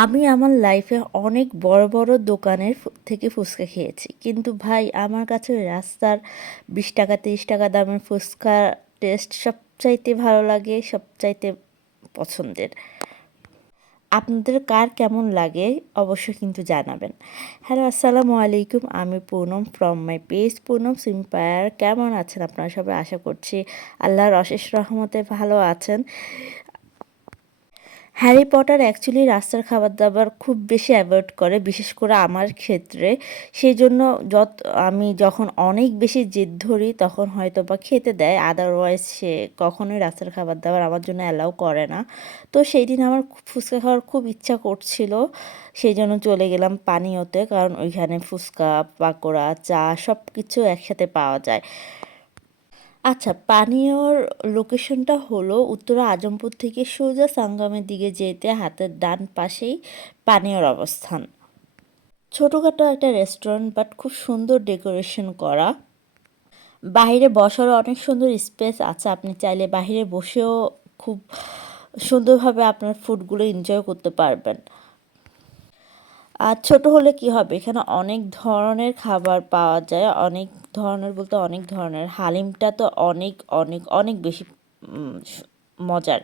আমি আমার লাইফে অনেক বড় বড় দোকানের থেকে ফুচকা খেয়েছি, কিন্তু ভাই আমার কাছে ওই রাস্তার 20 টাকা 30 টাকা দামের ফুচকা টেস্ট সবচাইতে ভালো লাগে, সবচাইতে পছন্দের। আপনাদের কার কেমন লাগে অবশ্যই কিন্তু জানাবেন। হ্যালো, আসসালামু আলাইকুম, আমি Poonam from my page Poonam empire. কেমন আছেন আপনারা সবাই? আশা করছি আল্লাহর অশেষ রহমতে ভালো আছেন। হ্যারি পটার অ্যাকচুয়ালি রাস্তার খাবার দাবার খুব বেশি অ্যাভয়েড করে, বিশেষ করে আমার ক্ষেত্রে। সেই জন্য আমি যখন অনেক বেশি জেদ ধরি তখন হয়তো বা খেতে দেয়, আদারওয়াইজ সে কখনোই রাস্তার খাবার দাবার আমার জন্য অ্যালাউ করে না। তো সেই দিন আমার ফুচকা খাওয়ার খুব ইচ্ছা করছিল, সেই জন্য চলে গেলাম পানীয়তে, কারণ ওইখানে ফুচকা, পাকোড়া, চা সব কিছু একসাথে পাওয়া যায়। আচ্ছা, পানীয়র লোকেশনটা হলো উত্তরা আজমপুর থেকে সোজা সাঙ্গামের দিকে যেতে হাতের ডান পাশেই পানীয়র অবস্থান। ছোটোখাটো একটা রেস্টুরেন্ট, বাট খুব সুন্দর ডেকোরেশন করা। বাহিরে বসারও অনেক সুন্দর স্পেস আছে, আপনি চাইলে বাহিরে বসেও খুব সুন্দরভাবে আপনার ফুডগুলো এনজয় করতে পারবেন। আর ছোট হলে কি হবে, এখানে অনেক ধরনের খাবার পাওয়া যায়, অনেক ধরনের বলতে অনেক ধরনের। হালিমটা তো অনেক অনেক অনেক বেশি মজার।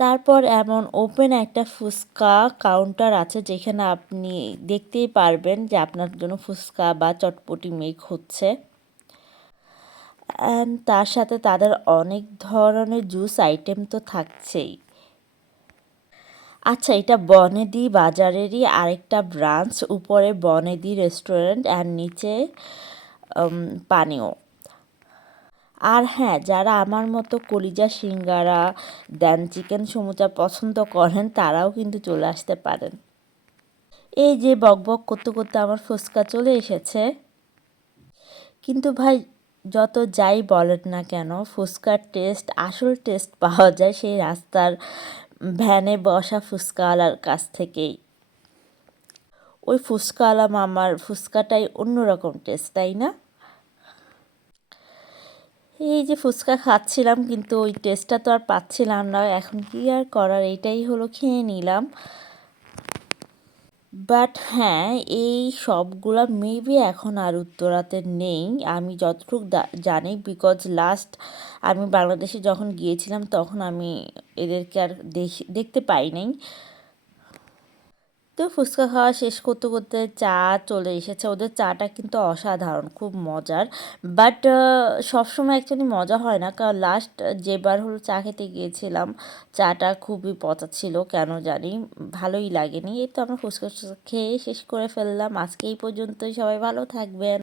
তারপর এমন ওপেন একটা ফুচকা কাউন্টার আছে, যেখানে আপনি দেখতেই পারবেন যে আপনার জন্য ফুচকা বা চটপটি মেক হচ্ছে। অ্যান্ড তার সাথে তাদের অনেক ধরনের জুস আইটেম তো থাকছেই। আচ্ছা, এটা বনেদি বাজারেরই আরেকটা ব্রাঞ্চ, উপরে বনেদি রেস্টুরেন্ট আর নিচে পানীয়। আর হ্যাঁ, যারা আমার মতো কলিজা সিঙ্গারা দেন চিকেন সমুচা পছন্দ করেন তারাও কিন্তু চলে আসতে পারেন। এই যে বকবক করতে করতে আমার ফুচকা চলে এসেছে। কিন্তু ভাই, যত যাই বলেন না কেন, ফুচকার টেস্ট, আসল টেস্ট পাওয়া যায় সেই রাস্তার ভ্যানে বসা ফুচকাওয়ালার কাছ থেকেই। ওই ফুচকাওয়ালা মামার ফুচকাটাই অন্যরকম টেস্ট, তাই না? এই যে ফুচকা খাচ্ছিলাম, কিন্তু ওই টেস্টটা তো আর পাচ্ছিলাম না। এখন কি আর করার, এইটাই হলো, খেয়ে নিলাম। বাট হ্যাঁ, এই সবগুলা মেবি এখন আর উত্তরাতে নেই, আমি যতটুকু জানি, বিকজ লাস্ট আমি বাংলাদেশে যখন গিয়েছিলাম তখন আমি এদেরকে আর দেখতে পাই নাই। তো ফুচকা খাওয়া শেষ করতে করতে চা চলে এসেছে। ওদের চাটা কিন্তু অসাধারণ, খুব মজার। বাট সবসময় অ্যাকচুয়ালি মজা হয় না, কারণ লাস্ট যেবার হলো চা খেতে গিয়েছিলাম, চাটা খুবই পচা ছিল, কেন জানি ভালোই লাগেনি। এই তো আমরা ফুচকা খেয়ে শেষ করে ফেললাম। আজকে এই পর্যন্তই, সবাই ভালো থাকবেন।